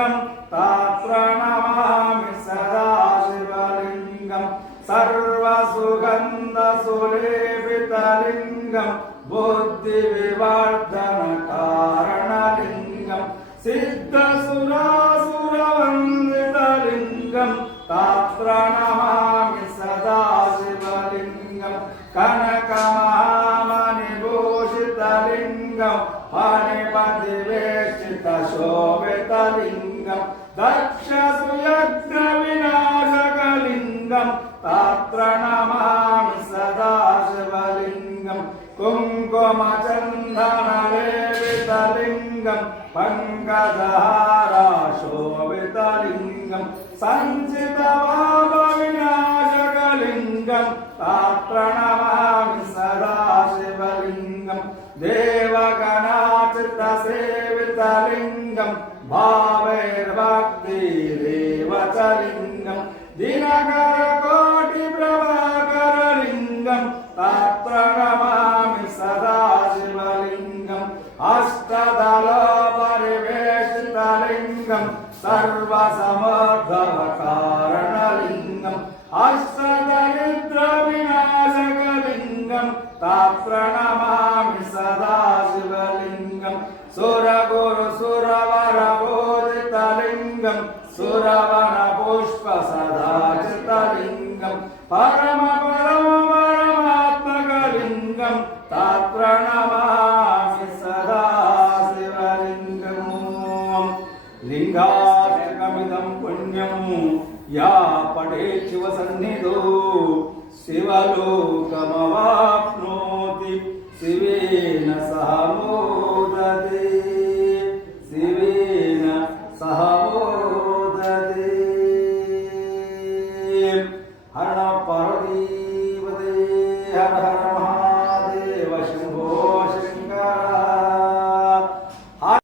शिवलिङ्गं तत्र नमामि सदा शिवलिङ्गं सर्वसुगन्धसुलेपितलिङ्गं बुद्धिविवर्धनकारणलिङ्गं सिद्धसुरासुरवन्दितलिङ्गं तत्र नमामि सदा शिवलिङ्गं कनकमहामणिभूषितलिङ्गं फणिपतिवेष्टितशोभितलिङ्गं दक्षसुयज्ञविनाशकलिङ्गं तत्र नमामि सदा शिवलिङ्गं कुङ्कुमचन्दनलेपितलिङ्गं पङ्कजहारशोभितलिङ्गं सञ्चितपापविनाशकलिङ्गं तत्र नमामि सदा शिवलिङ्गं देवगणाचितसेवितलिङ्गं भावैर्भक्तिरेव च लिङ्गं दिनकरकोटिप्रभाकरलिङ्गं तत्र नमामि सदा शिवलिङ्गं अष्टदलपरिवेशितलिङ्गं सर्वसमर्थकारणलिङ्गं अष्टदरिद्रविनाशकलिङ्गं तत्र नमामि सदा शिवलिङ्गं सुरगुरुसुरवरपूजितलिङ्गं सुरवनपुष्पसदाचितलिङ्गं परमात्मकलिङ्गं तत्र नमामि सदा शिवलिङ्गं लिङ्गाष्टकमिदं पुण्यं या पठेत् शिवसन्निधौ शिवलोकमवाप्नोति शिवेन सह मोदते शिवेन सह मोदते हर पार्वतीपते हर हर